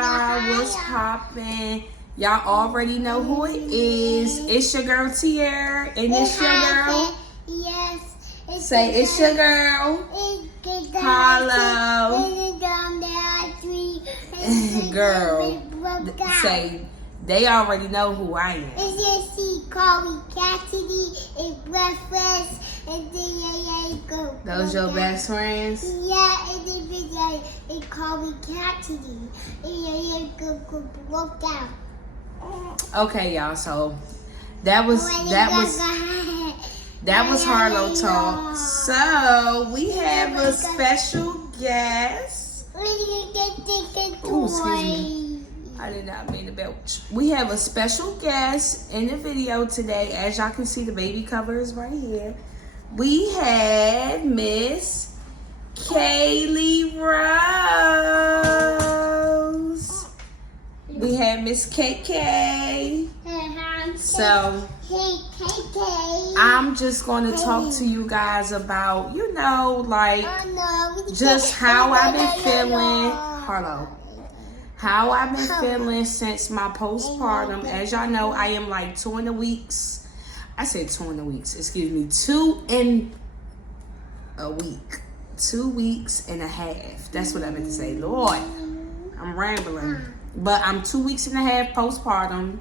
y'all? What's poppin'? Y'all already know who it is. It's your girl Tierra, and it's your girl. Yes. Say it's your girl. Hello. Girl. Say they already know who I am. It's just she called me Cassidy. It's breakfast. And then go. Those your best friends? Yeah, and then they call me Cassidy. And go broke down. Okay, y'all. So that was Harlow talk. So we have a special guest. Ooh, excuse me. I did not mean to belch. We have a special guest in the video today. As y'all can see, the baby cover is right here. We have Miss Kaylee Rose. We have Miss KK. So I'm just going to talk to you guys about, just how I've been feeling. Harlow. How I've been feeling since my postpartum. As y'all know, I am like 2 in a weeks. I said 2 in a weeks. Excuse me. 2 in a week. 2 weeks and a half. That's what I meant to say. Lord, I'm rambling. But I'm 2 weeks and a half postpartum.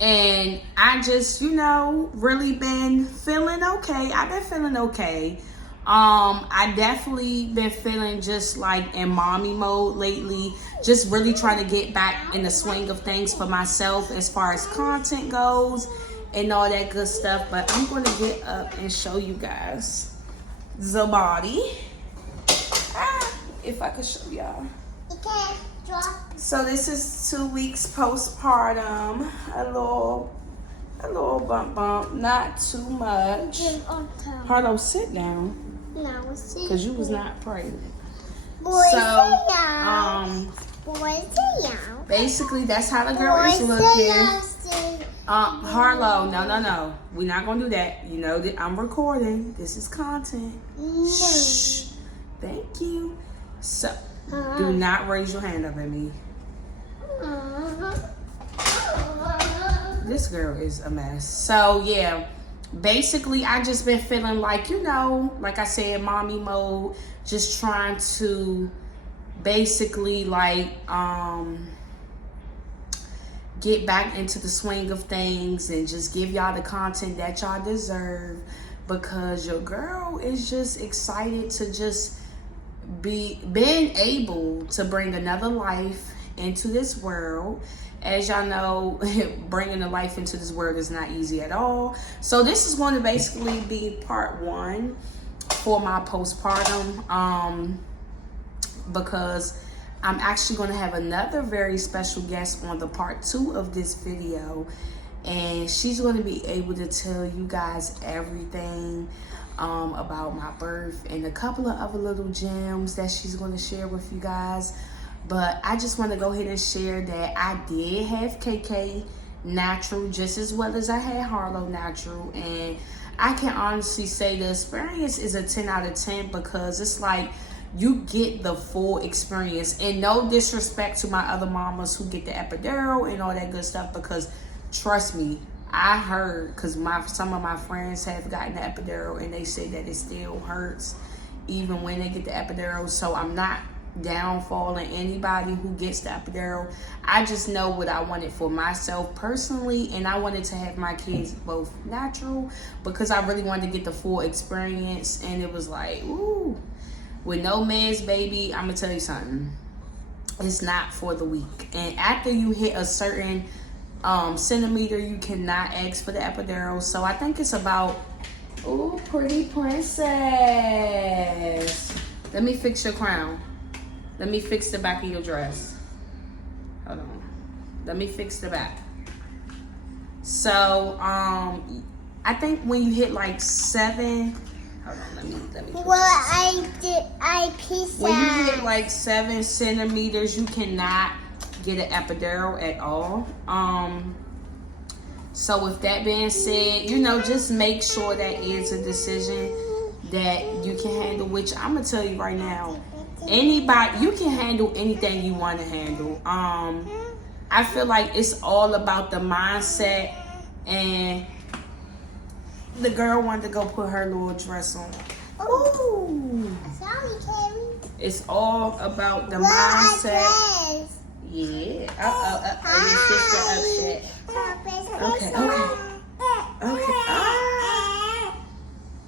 And I just, really been feeling okay. I've been feeling okay. I definitely been feeling just like in mommy mode lately. Just really trying to get back in the swing of things for myself as far as content goes and all that good stuff. But I'm going to get up and show you guys the body. If I could show y'all. So this is 2 weeks postpartum. A little bump, not too much. Harlow, sit down. No, sit down. Cause you was not pregnant. Boy, So, Boy, sit down. basically that's how the girl is looking. Harlow, no. We're not gonna do that. You know that I'm recording. This is content. No. Shh. Thank you. So, do not raise your hand up at me. This girl is a mess. So yeah, basically I just been feeling like, like I said, mommy mode, just trying to basically get back into the swing of things and just give y'all the content that y'all deserve, because your girl is just excited to just being able to bring another life into this world. As y'all know, bringing a life into this world is not easy at all. So this is going to basically be part 1 for my postpartum, because I'm actually going to have another very special guest on the part 2 of this video, and she's going to be able to tell you guys everything about my birth and a couple of other little gems that she's going to share with you guys. But I just want to go ahead and share that I did have KK natural just as well as I had Harlow natural, and I can honestly say the experience is a 10 out of 10, because it's like you get the full experience. And no disrespect to my other mamas who get the epidural and all that good stuff, because trust me, I heard, because some of my friends have gotten the epidural and they say that it still hurts even when they get the epidural. So I'm not downfalling anybody who gets the epidural. I just know what I wanted for myself personally, and I wanted to have my kids both natural because I really wanted to get the full experience. And it was like, ooh, with no meds, baby, I'm gonna tell you something, it's not for the weak. And after you hit a certain centimeter, you cannot ask for the epidural. So I think it's about, ooh, pretty princess, let me fix your crown. Let me fix the back of your dress. Hold on. Let me fix the back. So, I think when you hit like 7, hold on, let me. Well, I pieced when you hit like 7 centimeters, you cannot get an epidural at all. So with that being said, just make sure that is a decision that you can handle, which I'm gonna tell you right now, Anybody, you can handle anything you want to handle. I feel like it's all about the mindset, and the girl wanted to go put her little dress on. Ooh. Sorry, Carrie. It's all about the mindset. Yeah. Your sister upset. Okay.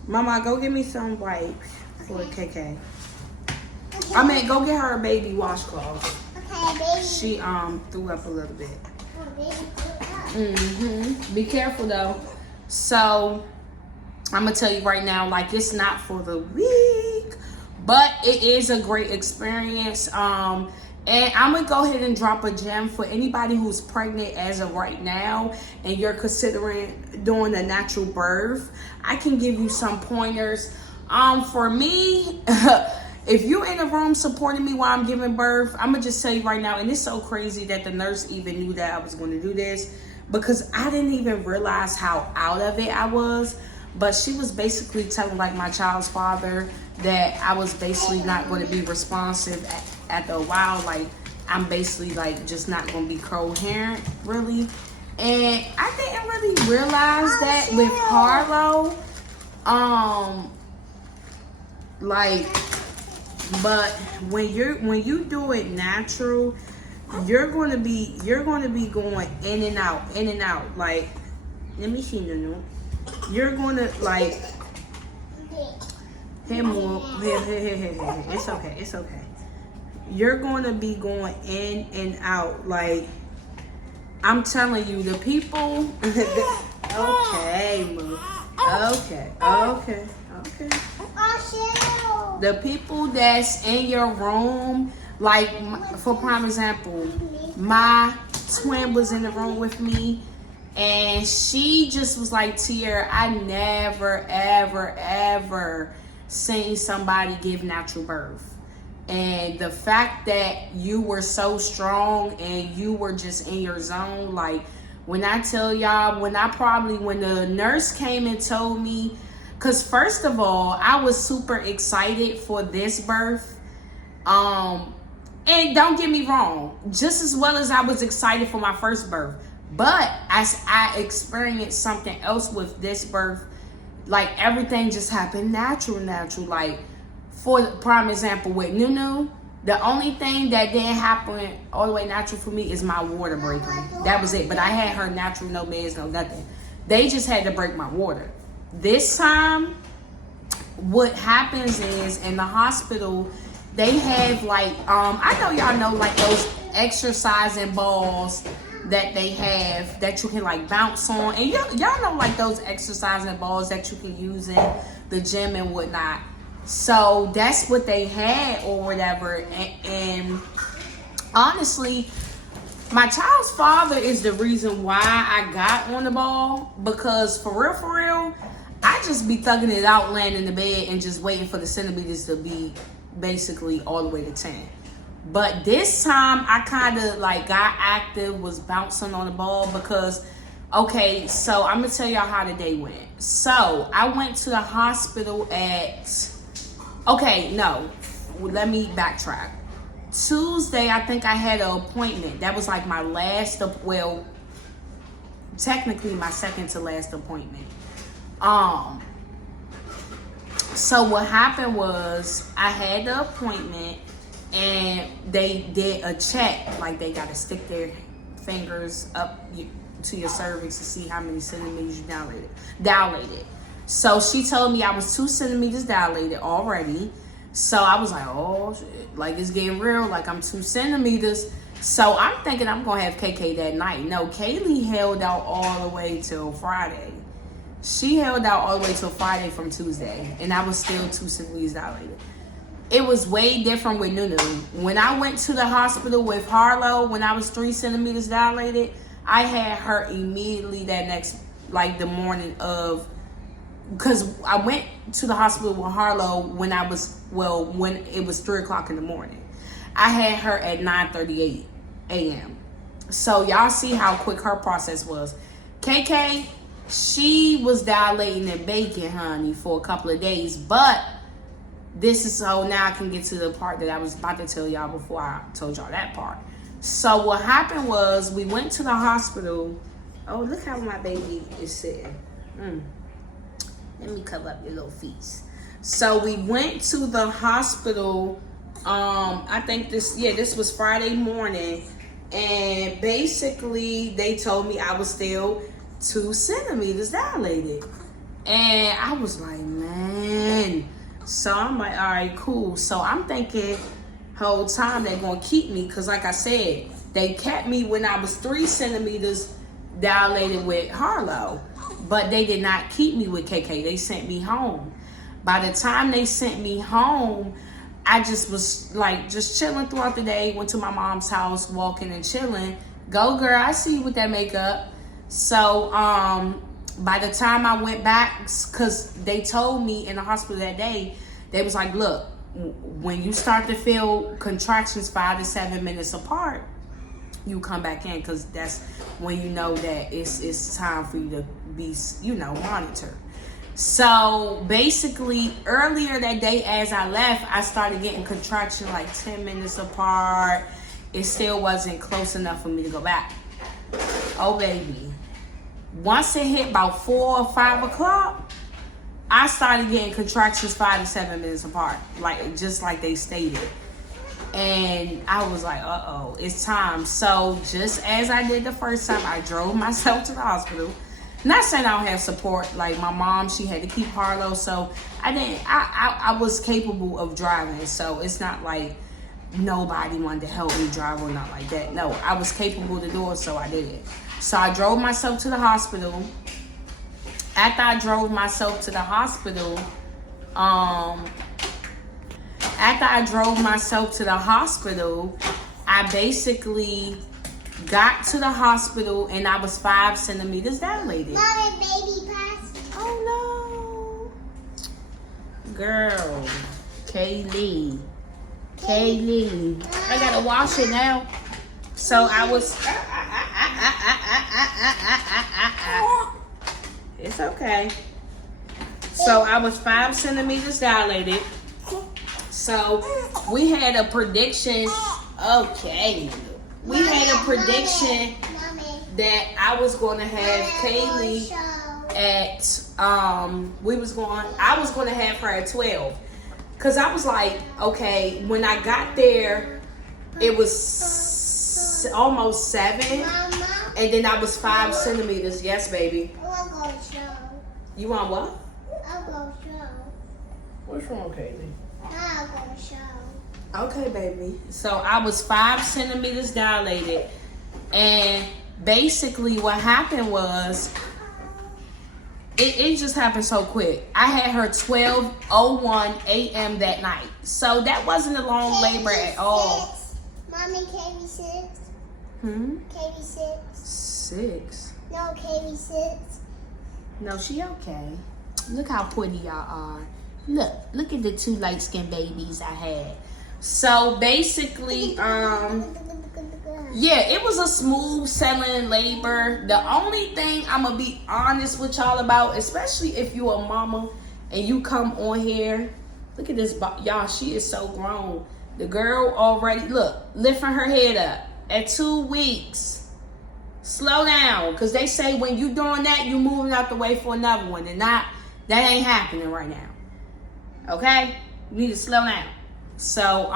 Mama, go get me some wipes for KK. I mean, go get her a baby washcloth. Okay, baby. She threw up a little bit. Oh, Be careful though. So I'm gonna tell you right now, like, it's not for the weak, but it is a great experience. And I'm gonna go ahead and drop a gem for anybody who's pregnant as of right now and you're considering doing a natural birth. I can give you some pointers. For me, if you're in the room supporting me while I'm giving birth, I'm gonna just tell you right now, and it's so crazy that the nurse even knew that I was gonna do this, because I didn't even realize how out of it I was. But she was basically telling, like, my child's father that I was basically not going to be responsive after a while. Like, I'm basically, like, just not going to be coherent, really. And I didn't really realize that with Harlow. Like, but when you do it natural, you're going to be going in and out. Like, let me see, Nunu. You're gonna, like, it's okay. You're gonna be going in and out. Like, I'm telling you, the people. Okay, Moo. Okay. The people that's in your room, like, for prime example, my twin was in the room with me. And she just was like, Tiara, I never, ever seen somebody give natural birth. And the fact that you were so strong and you were just in your zone, like, when I tell y'all, when the nurse came and told me, because first of all, I was super excited for this birth. And don't get me wrong, just as well as I was excited for my first birth. But as I experienced something else with this birth, like, everything just happened natural. Like, for prime example, with Nunu, the only thing that didn't happen all the way natural for me is my water breaking. That was it. But I had her natural, no meds, no nothing. They just had to break my water. This time, what happens is, in the hospital, they have, like, I know y'all know, like, those exercising balls that they have that you can, like, bounce on, and y'all know, like, those exercising balls that you can use in the gym and whatnot. So that's what they had or whatever. And honestly, my child's father is the reason why I got on the ball, because for real, I just be thugging it out, laying in the bed and just waiting for the centimeters to be basically all the way to 10. But this time, I kind of, like, got active, was bouncing on the ball because, okay, so I'm going to tell y'all how the day went. So, I went to the hospital let me backtrack. Tuesday, I think I had an appointment. That was, like, my last, technically my second to last appointment. So, what happened was, I had the appointment, and they did a check. Like, they got to stick their fingers up to your cervix to see how many centimeters you dilated. So she told me I was 2 centimeters dilated already. So I was like, oh shit, like, it's getting real. Like, I'm 2 centimeters. So I'm thinking I'm gonna have KK that night. No, Kaylee held out all the way till Friday. She held out all the way till Friday from Tuesday, and I was still 2 centimeters dilated. It was way different with Nunu. When I went to the hospital with Harlow, when I was 3 centimeters dilated, I had her immediately that next, like, the morning of, because I went to the hospital with Harlow when when it was 3 o'clock in the morning. I had her at 9:38 a.m. So y'all see how quick her process was. KK, she was dilating and baking, honey, for a couple of days, but this is so now I can get to the part that I was about to tell y'all before I told y'all that part. So what happened was we went to the hospital. Oh, look how my baby is sitting. Let me cover up your little feet. So we went to the hospital. I think this was Friday morning, and basically they told me I was still 2 centimeters dilated, and I was like, man. So I'm like, all right, cool. So I'm thinking whole time they're gonna keep me, because like I said, they kept me when I was 3 centimeters dilated with Harlow, but they did not keep me with KK. They sent me home. By the time they sent me home, I just was like just chilling throughout the day. Went to my mom's house, walking and chilling. Go girl, I see you with that makeup. So by the time I went back, because they told me in the hospital that day, they was like, look, when you start to feel contractions 5 to 7 minutes apart, you come back in, because that's when you know that it's time for you to be, monitored. So basically earlier that day as I left, I started getting contraction like 10 minutes apart. It still wasn't close enough for me to go back. Oh baby. Once it hit about 4 or 5 o'clock, I started getting contractions 5 to 7 minutes apart, just like they stated. And I was like, uh-oh, it's time. So just as I did the first time, I drove myself to the hospital. Not saying I don't have support. Like my mom, she had to keep Harlow, so I was capable of driving. So it's not like nobody wanted to help me drive or not like that. No, I was capable to do it, so I did it. So I drove myself to the hospital. After I drove myself to the hospital, I basically got to the hospital and I was 5 centimeters dilated. Mommy, baby passed. Oh no. Girl. Kaylee. I gotta wash it now. So I was it's okay. So I was 5 centimeters dilated. So we had a prediction. Okay. We had a prediction that I was going to have Kaylee at I was going to have her at 12. Cause I was like, okay, when I got there, it was almost 7, and then I was 5 centimeters. Yes, baby. I want to go show. You want what? I'll go show. What's wrong, Kaylee? I'll go show. Okay, baby. So I was 5 centimeters dilated, and basically what happened was it just happened so quick. I had her 12:01 a.m. that night, so that wasn't a long labor at all. Mommy, KB6. KB6. 6. No, KB6. No, she okay. Look how pretty y'all are. Look at the 2 light-skinned babies I had. So basically, yeah, it was a smooth selling labor. The only thing I'm gonna be honest with y'all about, especially if you a mama and you come on here, look at this, y'all, she is so grown. The girl already, look, lifting her head up at 2 weeks. Slow down, because they say when you doing that, you moving out the way for another one, and that ain't happening right now. Okay? You need to slow down. So,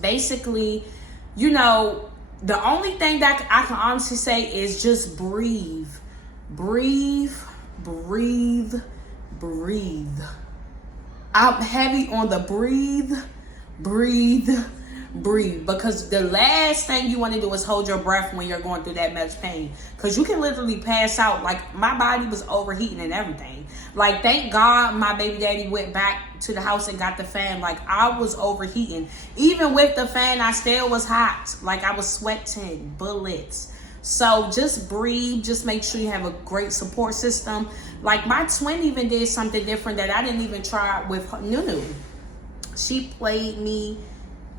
basically, the only thing that I can honestly say is just breathe. Breathe. I'm heavy on the breathe, because the last thing you want to do is hold your breath when you're going through that much pain, because you can literally pass out. Like, my body was overheating and everything. Like, thank God my baby daddy went back to the house and got the fan. Like, I was overheating. Even with the fan, I still was hot. Like, I was sweating bullets. So just breathe. Just make sure you have a great support system. Like, my twin even did something different that I didn't even try with Nunu. She played me,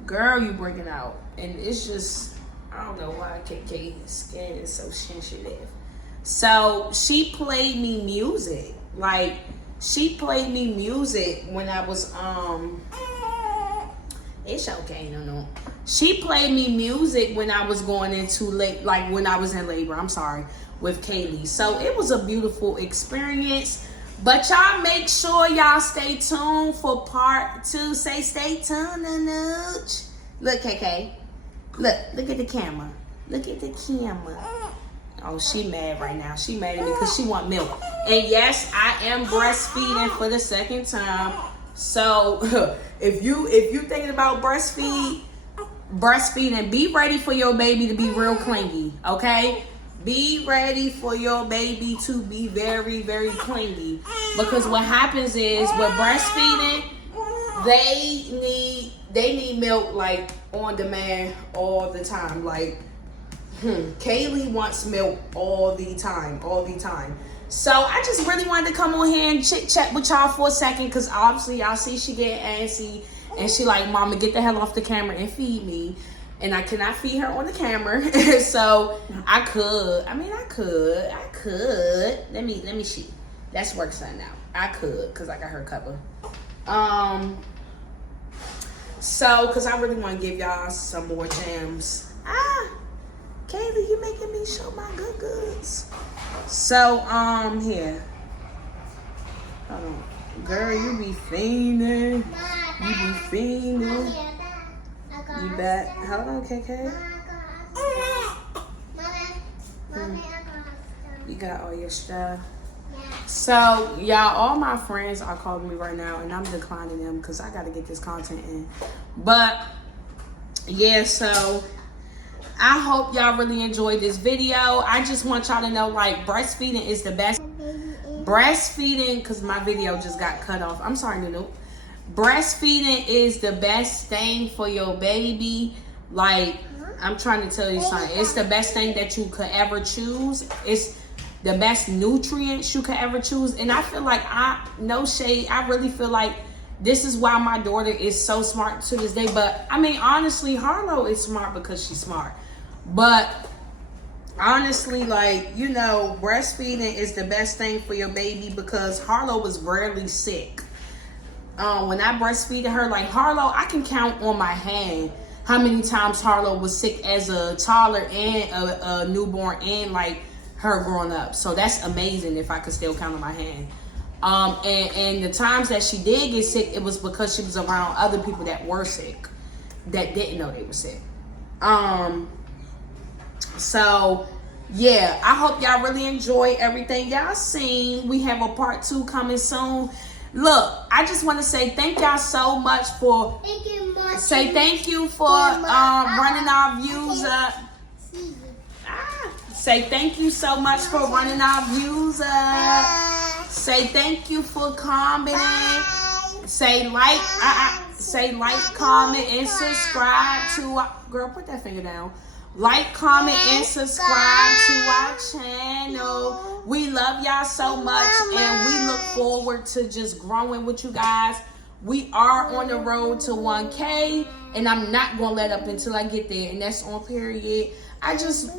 girl, you breaking out. And it's just, I don't know why KK's skin is so sensitive. So she played me music. Like, She played me music when I was it's okay, no. She played me music when I was going into like when I was in labor. I'm sorry, with Kaylee. So it was a beautiful experience. But y'all make sure y'all stay tuned for part 2. Say stay tuned, Nooch. Look, KK. Look at the camera. Look at the camera. Oh, she mad right now. She mad at me because she want milk. And yes, I am breastfeeding for the second time. So if you thinking about breastfeeding, be ready for your baby to be real clingy, okay? Be ready for your baby to be very, very clingy. Because what happens is with breastfeeding, they need milk like on demand all the time. Like Kaylee wants milk all the time. So I just really wanted to come on here and chit chat with y'all for a second, because obviously y'all see she get antsy and she like, Mama, get the hell off the camera and feed me. And I cannot feed her on the camera. So I could. Let me see. That's work something out. I could, because I got her covered. So, because I really want to give y'all some more gems. Kaylee, you making me show my good goods. So, here. Hold on. Girl, you be fiending. You be fiending. You bet. Hold on, KK. You got all your stuff. So, y'all, all my friends are calling me right now, and I'm declining them because I got to get this content in. But, yeah, so I hope y'all really enjoyed this video. I just want y'all to know, like, breastfeeding is the best. Breastfeeding, because my video just got cut off. I'm sorry, Nunu. Breastfeeding is the best thing for your baby. Like, I'm trying to tell you something. It's the best thing that you could ever choose. It's the best nutrients you could ever choose. And I feel like, no shade, I really feel like this is why my daughter is so smart to this day. But, I mean, honestly, Harlow is smart because she's smart. But honestly, like, you know, breastfeeding is the best thing for your baby because Harlow was rarely sick. When I breastfeeded her, like Harlow, I can count on my hand how many times Harlow was sick as a toddler and a newborn and like her growing up. So that's amazing if I could still count on my hand. And the times that she did get sick, it was because she was around other people that were sick, that didn't know they were sick. So yeah, I hope y'all really enjoy everything y'all seen. We have a part 2 coming soon. Look, I just want to say thank y'all so much for thank you for running our views up. Say thank you so much for running our views up. Say thank you for commenting. Say like, comment, and subscribe to girl, put that finger down. Like, comment, and subscribe to our channel. We love y'all so much, and we look forward to just growing with you guys. We are on the road to 1K, and I'm not gonna let up until I get there, and that's on period. I just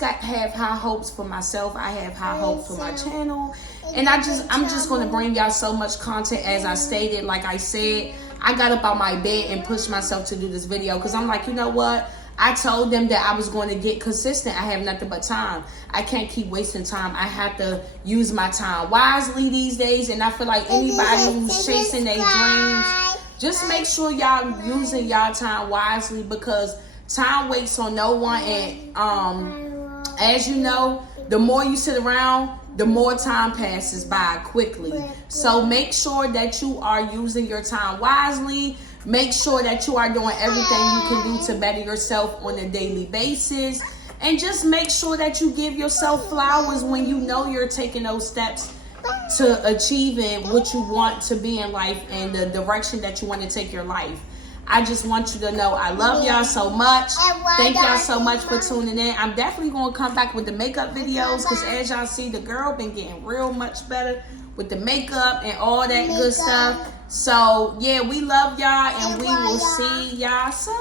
have high hopes for myself. I have high hopes for my channel, and I'm just gonna bring y'all so much content. As I stated, like I said, I got up out my bed and pushed myself to do this video because I'm like, you know what? I told them that I was going to get consistent. I have nothing but time. I can't keep wasting time. I have to use my time wisely these days. And I feel like anybody who's chasing their dreams, just make sure y'all using y'all time wisely because time waits on no one. And as you know, the more you sit around, the more time passes by quickly. So make sure that you are using your time wisely. Make sure that you are doing everything you can do to better yourself on a daily basis. And just make sure that you give yourself flowers when you know you're taking those steps to achieving what you want to be in life and the direction that you want to take your life. I just want you to know I love y'all so much. Thank y'all so much for tuning in. I'm definitely going to come back with the makeup videos because as y'all see, the girl been getting real much better with the makeup and all that good stuff. So, yeah, we love y'all and we will see y'all soon.